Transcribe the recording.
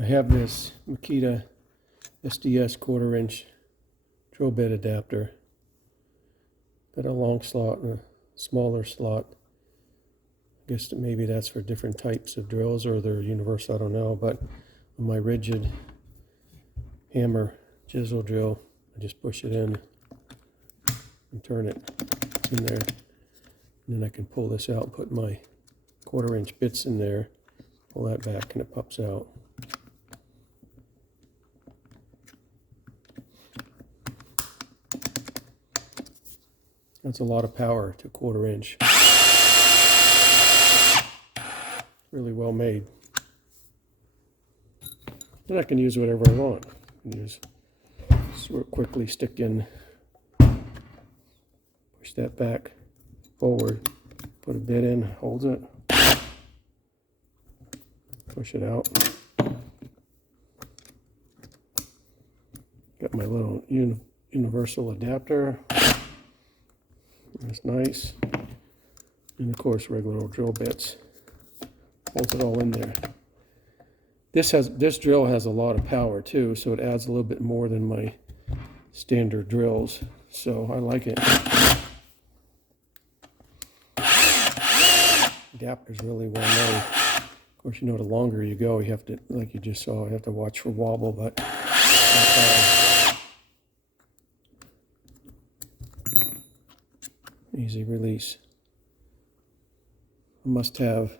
I have this Makita SDS 1/4 inch drill bit adapter. Got a long slot and a smaller slot. I guess that maybe that's for different types of drills, or they're universal, I don't know. But on my rigid hammer chisel drill, I just push it in and turn it. It's in there. And then I can pull this out and put my 1/4 inch bits in there, pull that back, and it pops out. That's a lot of power to 1/4 inch. Really well made. And I can use whatever I want. I can use sort of quickly stick in, push that back, forward, put a bit in, hold it, push it out. Got my little universal adapter. That's nice. And of course, regular old drill bits. Holds it all in there. This drill has a lot of power too, so it adds a little bit more than my standard drills. So I like it. Adapter's really well made. Of course, you know, the longer you go, you have to, like you just saw, you have to watch for wobble, but easy release. Must have